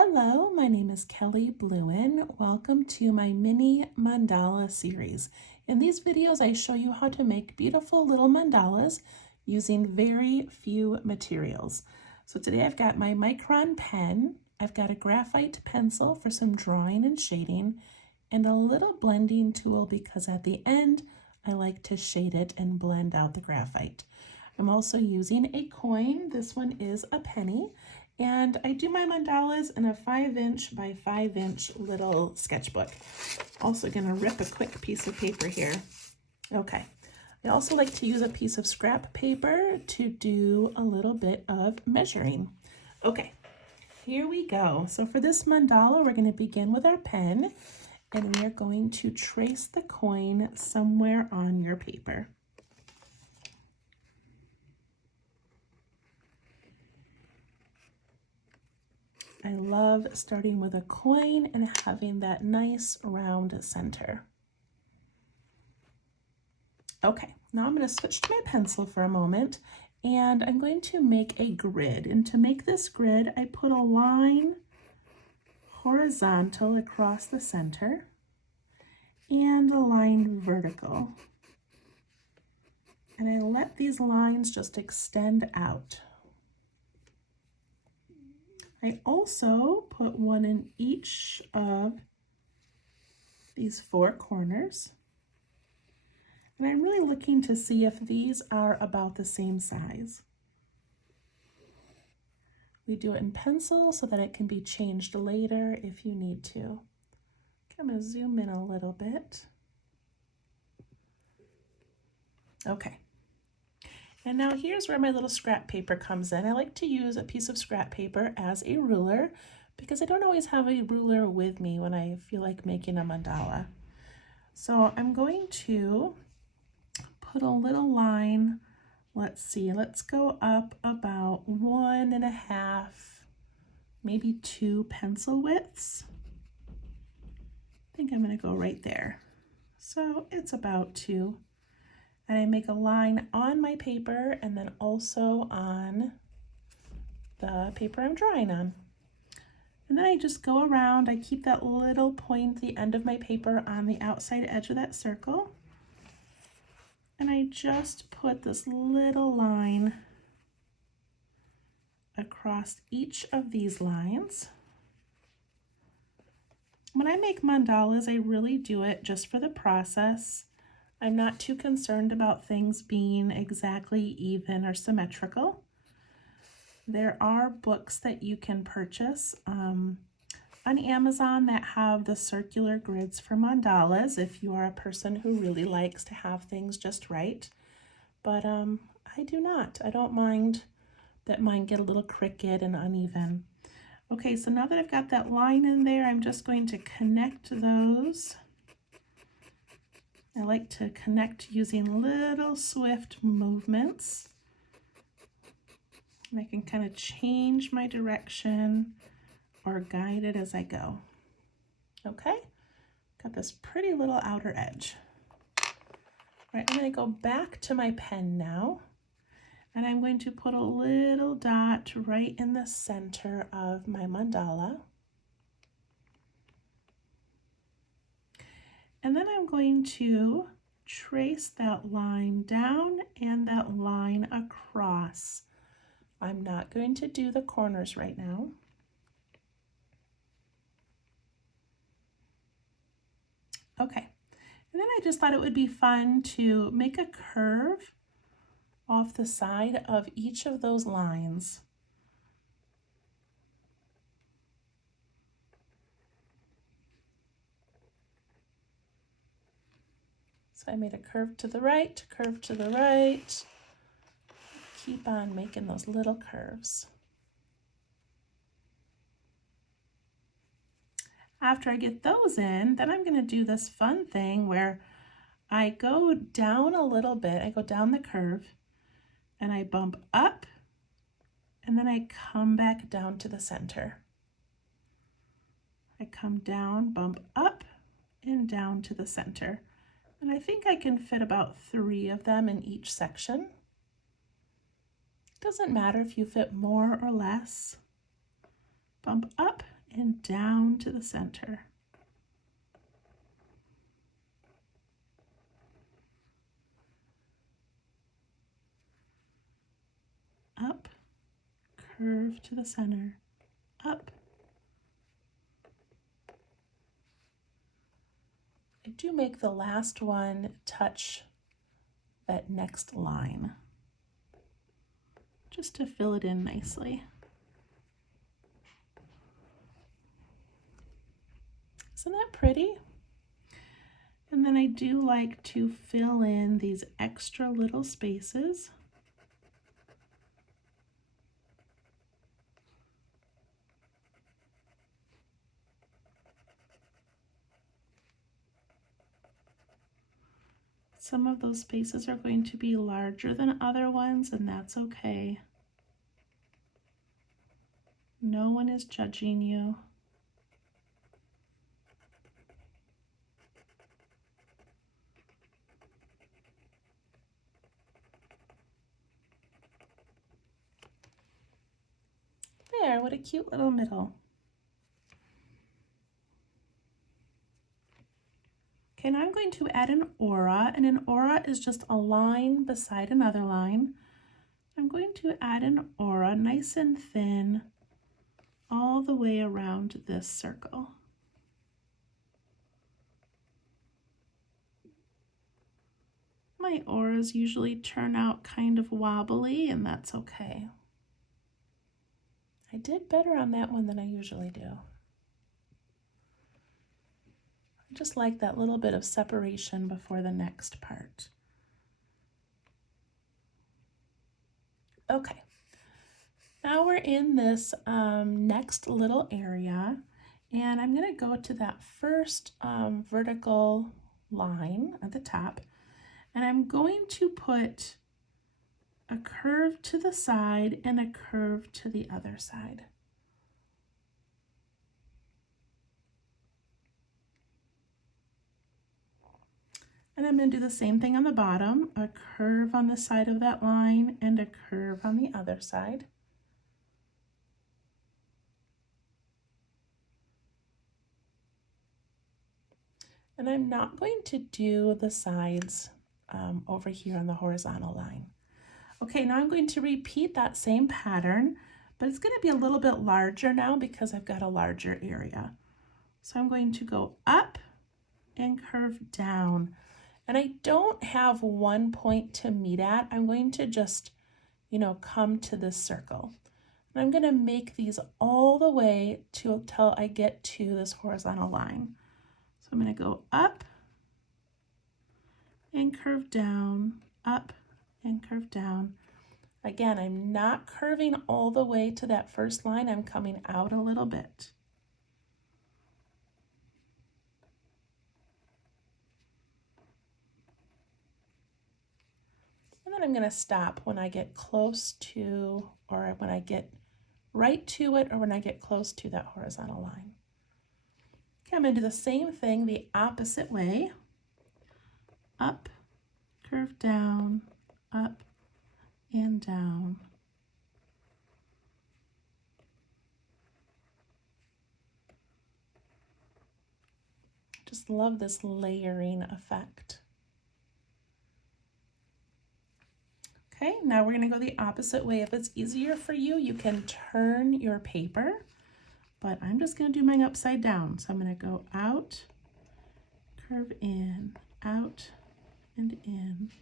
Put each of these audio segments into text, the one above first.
Hello, my name is Kelly Bluen. Welcome to my mini mandala series. In these videos, I show you how to make beautiful little mandalas using very few materials. So today I've got my micron pen, I've got a graphite pencil for some drawing and shading, and a little blending tool because at the end, I like to shade it and blend out the graphite. I'm also using a coin. This one is a penny. And I do my mandalas in a 5" by 5" little sketchbook. Also gonna rip a quick piece of paper here. Okay, I also like to use a piece of scrap paper to do a little bit of measuring. Okay, here we go. So for this mandala, we're gonna begin with our pen and we are going to trace the coin somewhere on your paper. I love starting with a coin and having that nice round center. Okay, now I'm going to switch to my pencil for a moment and I'm going to make a grid. And to make this grid, I put a line horizontal across the center and a line vertical. And I let these lines just extend out. I also put one in each of these 4 corners. And I'm really looking to see if these are about the same size. We do it in pencil so that it can be changed later if you need to. Okay, I'm going to zoom in a little bit. Okay. And now here's where my little scrap paper comes in. I like to use a piece of scrap paper as a ruler because I don't always have a ruler with me when I feel like making a mandala. So I'm going to put a little line, let's go up about 1.5, maybe 2 pencil widths. I think I'm going to go right there. So it's about 2. And I make a line on my paper and then also on the paper I'm drawing on. And then I just go around, I keep that little point at the end of my paper on the outside edge of that circle. And I just put this little line across each of these lines. When I make mandalas, I really do it just for the process. I'm not too concerned about things being exactly even or symmetrical. There are books that you can purchase on Amazon that have the circular grids for mandalas if you are a person who really likes to have things just right. But I do not. I don't mind that mine get a little crooked and uneven. Okay, so now that I've got that line in there, I'm just going to connect those. I like to connect using little swift movements. And I can kind of change my direction or guide it as I go. Okay, got this pretty little outer edge. All right, I'm going to go back to my pen now. And I'm going to put a little dot right in the center of my mandala. And then I'm going to trace that line down and that line across. I'm not going to do the corners right now. Okay, and then I just thought it would be fun to make a curve off the side of each of those lines. So I made a curve to the right, curve to the right. Keep on making those little curves. After I get those in, then I'm going to do this fun thing where I go down a little bit. I go down the curve and I bump up and then I come back down to the center. I come down, bump up and down to the center. And I think I can fit about 3 of them in each section. Doesn't matter if you fit more or less. Bump up and down to the center. Up, curve to the center, up. I do make the last one touch that next line, just to fill it in nicely. Isn't that pretty? And then I do like to fill in these extra little spaces. Some of those spaces are going to be larger than other ones, and that's okay. No one is judging you. There, what a cute little middle. Okay, now I'm going to add an aura, and an aura is just a line beside another line. I'm going to add an aura nice and thin all the way around this circle. My auras usually turn out kind of wobbly, and that's okay. I did better on that one than I usually do. I just like that little bit of separation before the next part. Okay, now we're in this next little area, and I'm going to go to that first vertical line at the top, and I'm going to put a curve to the side and a curve to the other side. And I'm going to do the same thing on the bottom, a curve on the side of that line and a curve on the other side. And I'm not going to do the sides over here on the horizontal line. Okay, now I'm going to repeat that same pattern, but it's going to be a little bit larger now because I've got a larger area. So I'm going to go up and curve down. And I don't have one point to meet at. I'm going to just, come to this circle. And I'm going to make these all the way till I get to this horizontal line. So I'm going to go up and curve down, up and curve down. Again, I'm not curving all the way to that first line. I'm coming out a little bit. And then I'm going to stop when I get close to, or when I get right to it, or when I get close to that horizontal line. Okay, I'm going to do the same thing the opposite way. Up, curve down, up, and down. Just love this layering effect. Okay, now we're going to go the opposite way. If it's easier for you, you can turn your paper, but I'm just going to do mine upside down. So I'm going to go out, curve in, out, and in.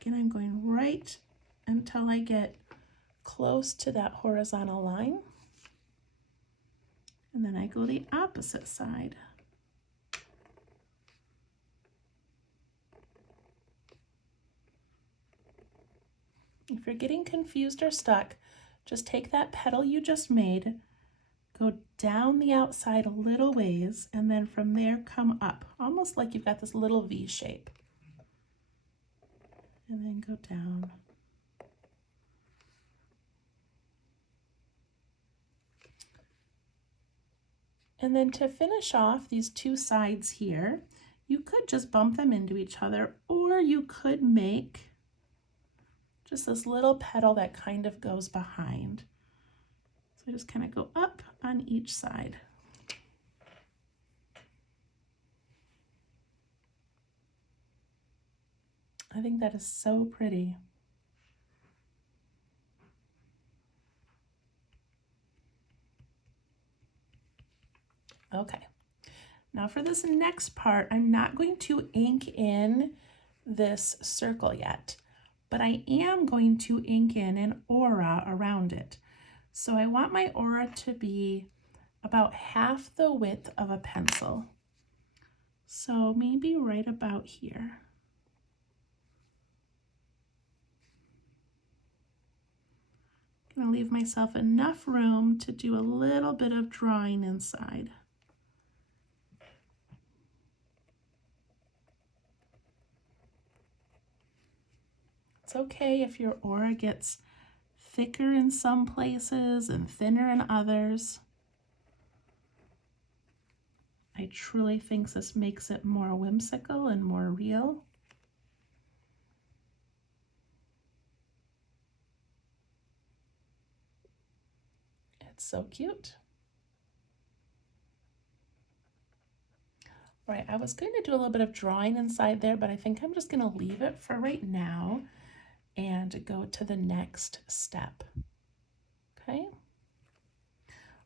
Again, I'm going right until I get close to that horizontal line. And then I go the opposite side. If you're getting confused or stuck, just take that petal you just made, go down the outside a little ways, and then from there come up, almost like you've got this little V shape. And then go down. And then to finish off these two sides here, You could just bump them into each other, or you could make just this little petal that kind of goes behind. So I just kind of go up on each side. I think that is so pretty. Okay, now for this next part, I'm not going to ink in this circle yet, but I am going to ink in an aura around it. So I want my aura to be about half the width of a pencil. So maybe right about here. I'm going to leave myself enough room to do a little bit of drawing inside. It's okay if your aura gets thicker in some places and thinner in others. I truly think this makes it more whimsical and more real. It's so cute. All right, I was going to do a little bit of drawing inside there, but I think I'm just going to leave it for right now and go to the next step. Okay.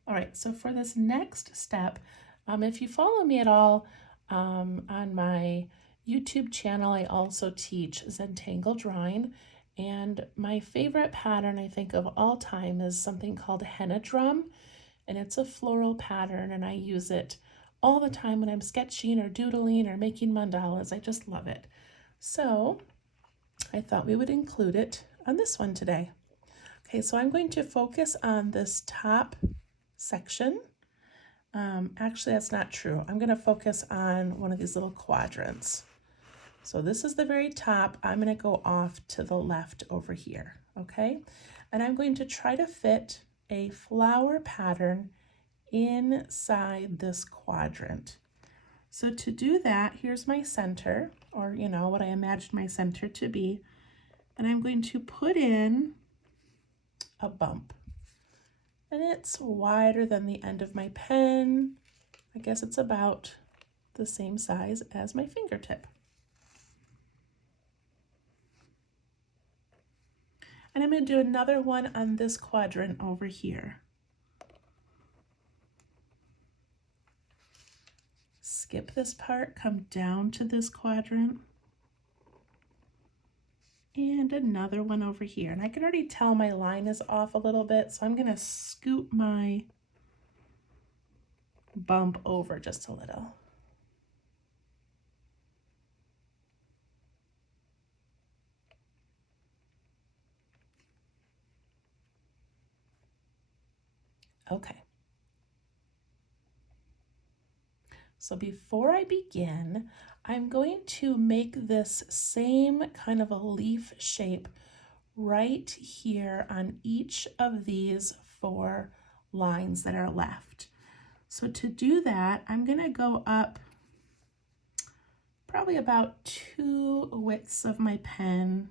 All right, so for this next step, if you follow me at all on my YouTube channel, I also teach Zentangle drawing, and my favorite pattern I think of all time is something called henna drum, and it's a floral pattern, and I use it all the time when I'm sketching or doodling or making mandalas. I just love it. So I thought we would include it on this one today. Okay, so I'm going to focus on this top section. Actually, that's not true. I'm going to focus on one of these little quadrants. So this is the very top. I'm going to go off to the left over here, okay? And I'm going to try to fit a flower pattern inside this quadrant. So to do that, here's my center, or what I imagined my center to be, and I'm going to put in a bump. And it's wider than the end of my pen. I guess it's about the same size as my fingertip. And I'm going to do another one on this quadrant over here. Skip this part, come down to this quadrant. And another one over here. And I can already tell my line is off a little bit, so I'm going to scoot my bump over just a little. Okay. So before I begin, I'm going to make this same kind of a leaf shape right here on each of these 4 lines that are left. So to do that, I'm going to go up probably about 2 widths of my pen.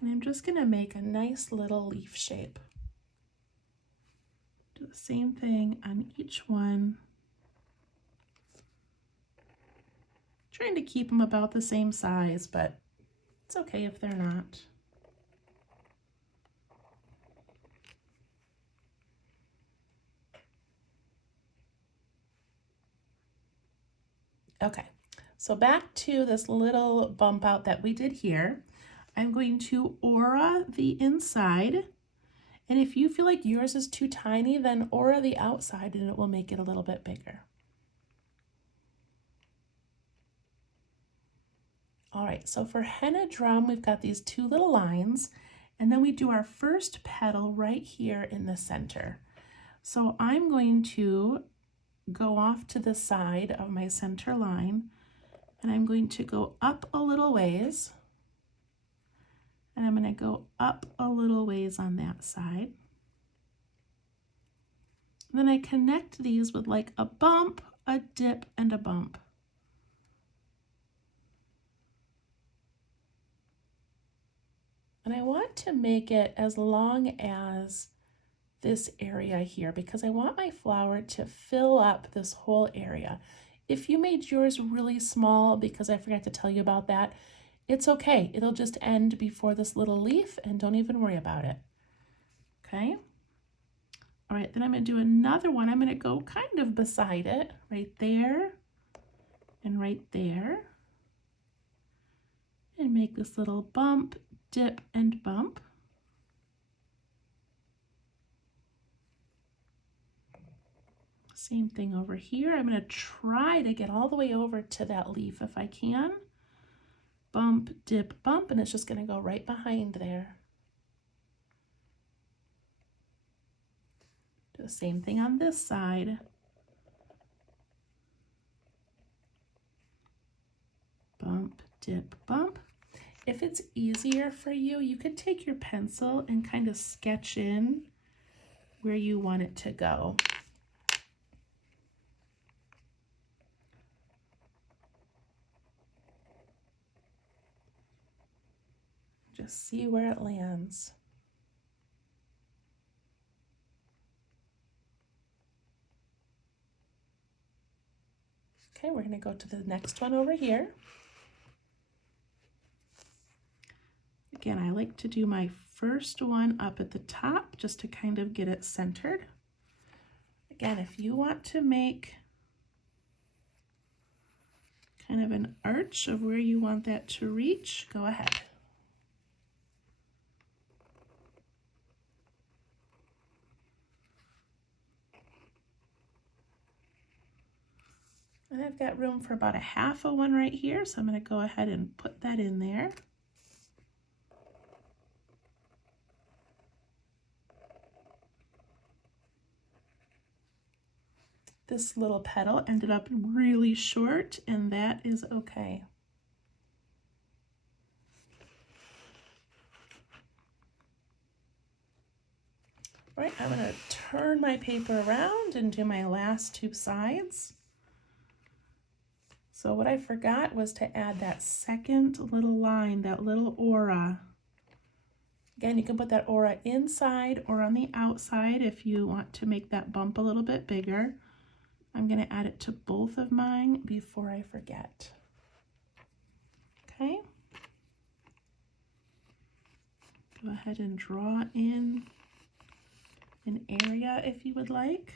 And I'm just going to make a nice little leaf shape. Do the same thing on each one. Trying to keep them about the same size, but it's okay if they're not. Okay, so back to this little bump out that we did here. I'm going to aura the inside, and if you feel like yours is too tiny, then aura the outside and it will make it a little bit bigger. All right, so for henna drum, we've got these 2 little lines, and then we do our first petal right here in the center. So I'm going to go off to the side of my center line, and I'm going to go up a little ways, and I'm going to go up a little ways on that side. And then I connect these with like a bump a dip, and a bump. And I want to make it as long as this area here because I want my flower to fill up this whole area. If you made yours really small, because I forgot to tell you about that, it's okay. It'll just end before this little leaf and don't even worry about it. Okay. All right, then I'm going to do another one. I'm going to go kind of beside it, right there and right there. And make this little bump, dip, and bump. Same thing over here. I'm going to try to get all the way over to that leaf if I can. Bump, dip, bump, and it's just going to go right behind there. Do the same thing on this side. Bump, dip, bump. If it's easier for you, you could take your pencil and kind of sketch in where you want it to go. Just see where it lands. Okay, we're going to go to the next one over here. Again, I like to do my first one up at the top just to kind of get it centered. Again, if you want to make kind of an arch of where you want that to reach, go ahead. And I've got room for about a half of one right here, so I'm going to go ahead and put that in there. This little petal ended up really short, and that is okay. All right, I'm going to turn my paper around and do my last two sides. So what I forgot was to add that second little line, that little aura. Again, you can put that aura inside or on the outside if you want to make that bump a little bit bigger. I'm going to add it to both of mine before I forget. Okay. Go ahead and draw in an area if you would like.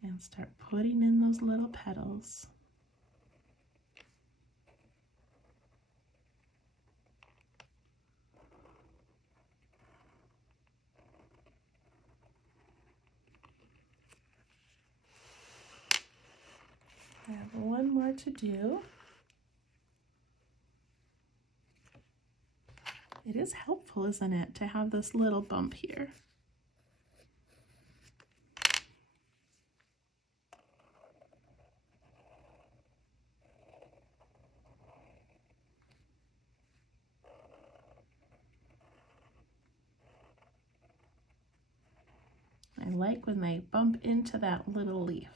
And start putting in those little petals. I have one more to do. It is helpful, isn't it, to have this little bump here. I like when they bump into that little leaf.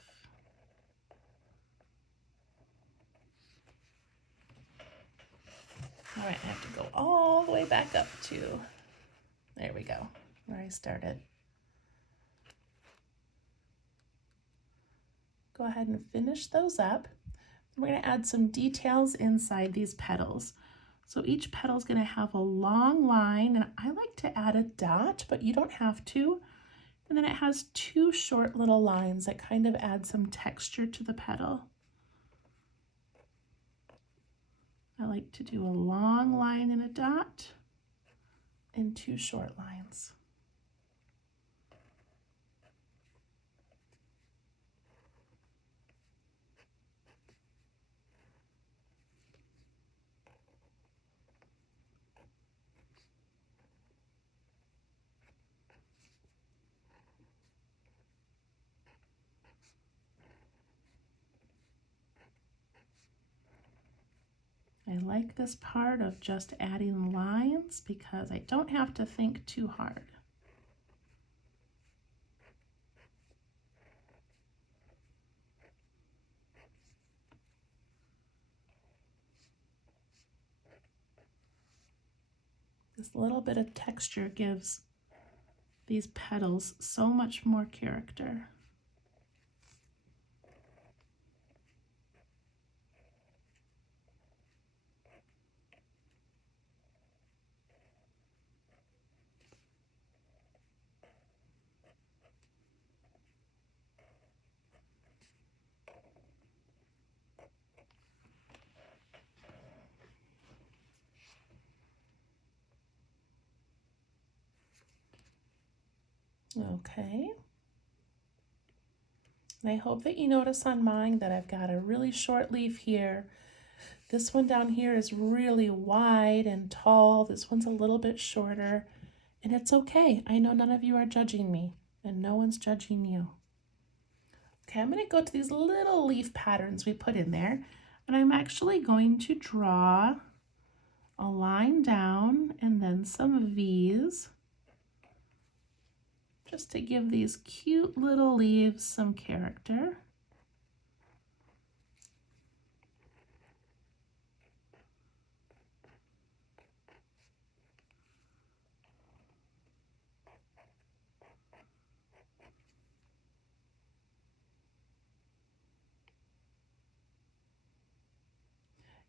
All right, I have to go all the way back up to, there we go, where I started. Go ahead and finish those up. We're going to add some details inside these petals. So each petal is going to have a long line, and I like to add a dot, but you don't have to. And then it has two short little lines that kind of add some texture to the petal. I like to do a long line and a dot and two short lines. I like this part of just adding lines because I don't have to think too hard. This little bit of texture gives these petals so much more character. Okay. And I hope that you notice on mine that I've got a really short leaf here. This one down here is really wide and tall. This one's a little bit shorter, and it's okay. I know none of you are judging me, and no one's judging you. Okay, I'm going to go to these little leaf patterns we put in there, and I'm actually going to draw a line down and then some V's, just to give these cute little leaves some character.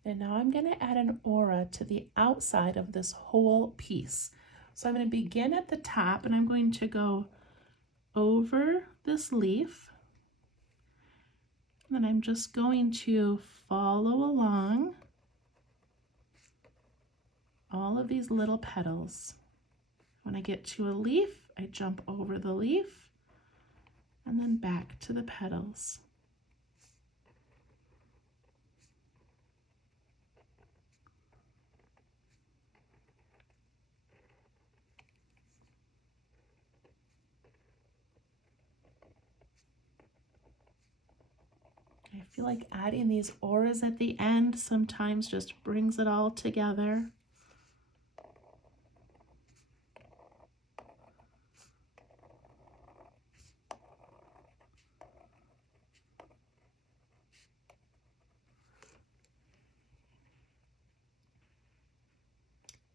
And now I'm going to add an aura to the outside of this whole piece. So I'm going to begin at the top, and I'm going to go over this leaf. And then I'm just going to follow along all of these little petals. When I get to a leaf, I jump over the leaf and then back to the petals. I feel like adding these auras at the end sometimes just brings it all together.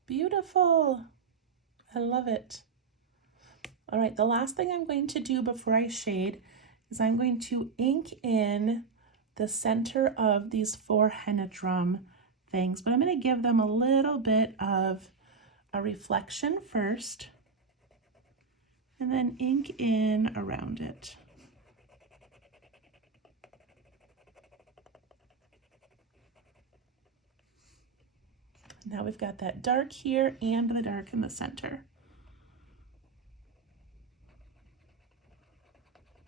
Beautiful. I love it. All right, the last thing I'm going to do before I shade is I'm going to ink in the center of these 4 henna drum things, but I'm going to give them a little bit of a reflection first and then ink in around it. Now we've got that dark here and the dark in the center.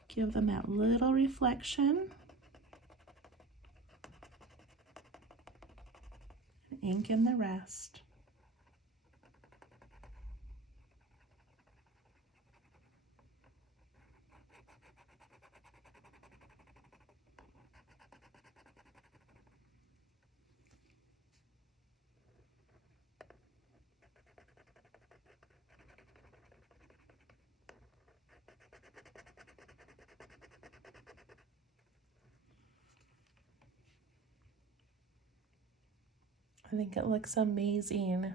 Give them that little reflection. And ink in the rest. I think it looks amazing.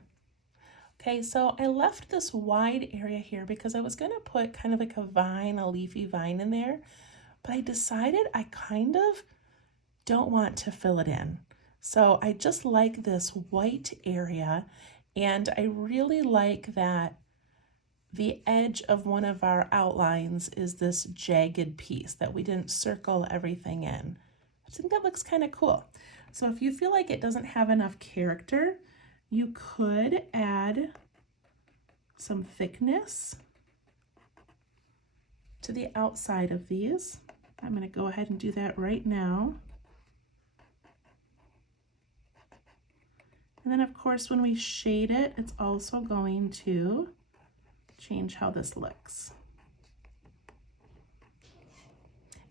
Okay, so I left this wide area here because I was going to put kind of like a vine, a leafy vine in there, but I decided I kind of don't want to fill it in. So I just like this white area, and I really like that the edge of one of our outlines is this jagged piece that we didn't circle everything in. I think that looks kind of cool. So if you feel like it doesn't have enough character, you could add some thickness to the outside of these. I'm going to go ahead and do that right now. And then of course when we shade it, it's also going to change how this looks.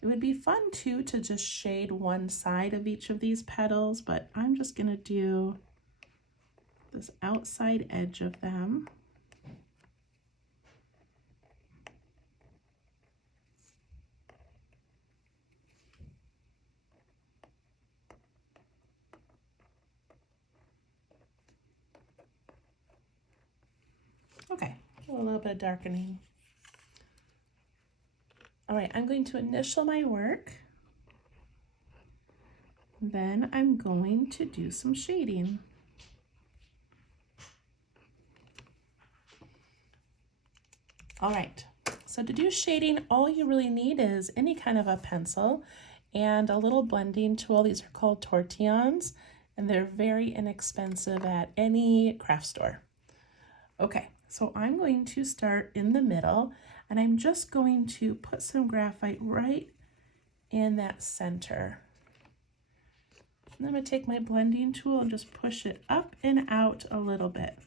It would be fun too to just shade one side of each of these petals, but I'm just going to do this outside edge of them. Okay, a little bit of darkening. All right, I'm going to initial my work. Then I'm going to do some shading. All right, so to do shading, all you really need is any kind of a pencil and a little blending tool. These are called tortillons, and they're very inexpensive at any craft store. Okay, so I'm going to start in the middle, and I'm just going to put some graphite right in that center. And I'm going to take my blending tool and just push it up and out a little bit.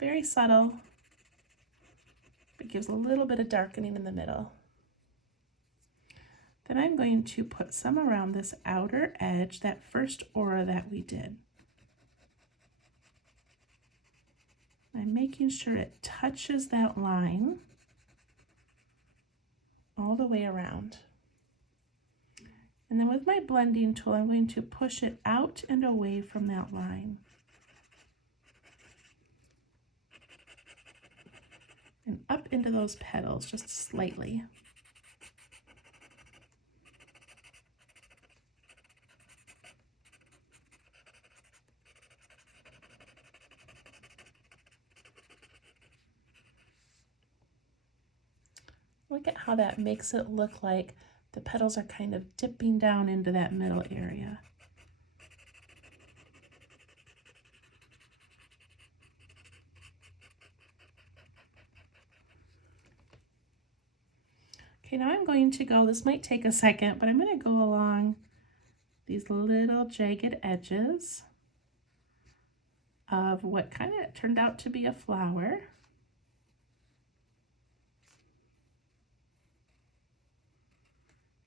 Very subtle. It gives a little bit of darkening in the middle. Then I'm going to put some around this outer edge, that first aura that we did. I'm making sure it touches that line all the way around. And then with my blending tool, I'm going to push it out and away from that line. And up into those petals, just slightly. Look at how that makes it look like the petals are kind of dipping down into that middle area. Okay, now I'm going to go, this might take a second, but I'm going to go along these little jagged edges of what kind of turned out to be a flower.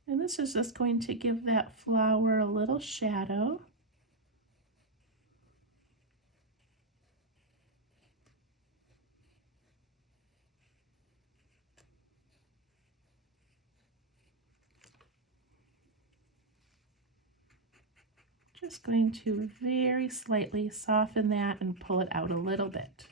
And this is just going to give that flower a little shadow. Just going to very slightly soften that and pull it out a little bit.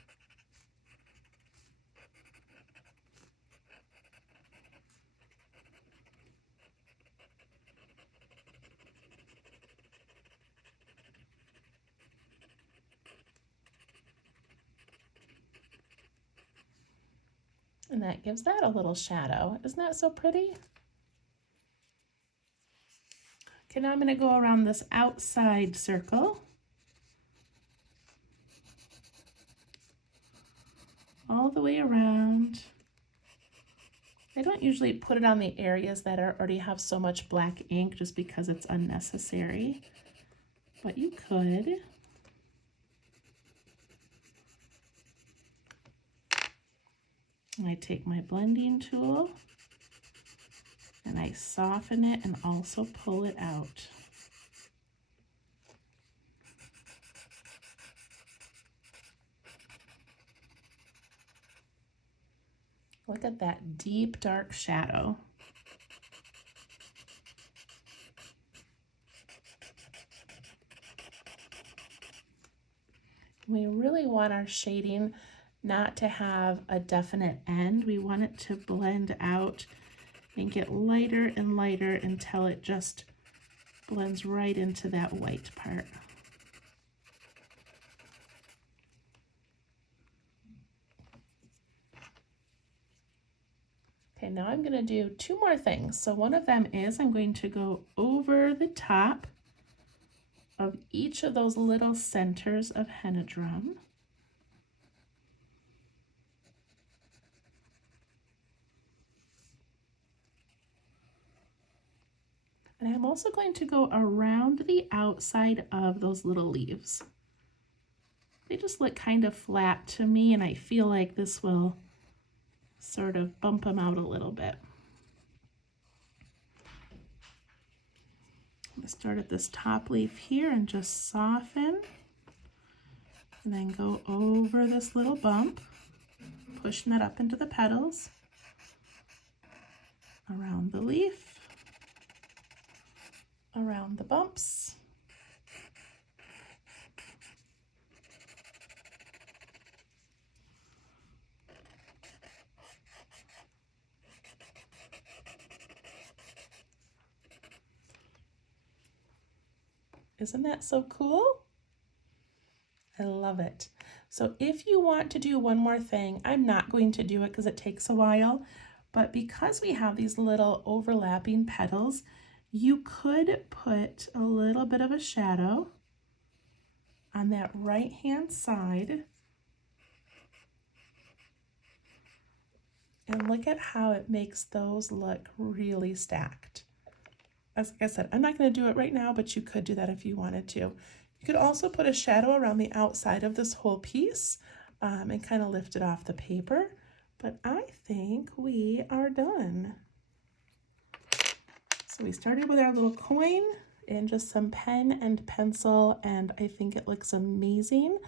And that gives that a little shadow. Isn't that so pretty? Okay, now I'm going to go around this outside circle. All the way around. I don't usually put it on the areas that already have so much black ink just because it's unnecessary, but you could. And I take my blending tool and I soften it and also pull it out. Look at that deep, dark shadow. We really want our shading not to have a definite end. We want it to blend out and get lighter and lighter until it just blends right into that white part. Okay, now I'm going to do two more things. So one of them is I'm going to go over the top of each of those little centers of henna drum. And I'm also going to go around the outside of those little leaves. They just look kind of flat to me, and I feel like this will sort of bump them out a little bit. I'm going to start at this top leaf here and just soften, and then go over this little bump, pushing that up into the petals, around the leaf, around the bumps, Isn't that so cool? I love it. So if you want to do one more thing, I'm not going to do it because it takes a while, but because we have these little overlapping petals, you could put a little bit of a shadow on that right hand side. And look at how it makes those look really stacked. As like I said, I'm not going to do it right now, but you could do that if you wanted to. You could also put a shadow around the outside of this whole piece and kind of lift it off the paper. But I think we are done. So we started with our little coin and just some pen and pencil, and I think it looks amazing.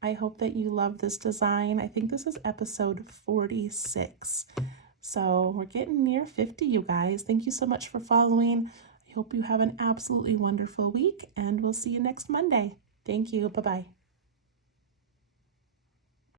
I hope that you love this design. I think this is episode 46. So we're getting near 50, you guys. Thank you so much for following. I hope you have an absolutely wonderful week, and we'll see you next Monday. Thank you. Bye-bye.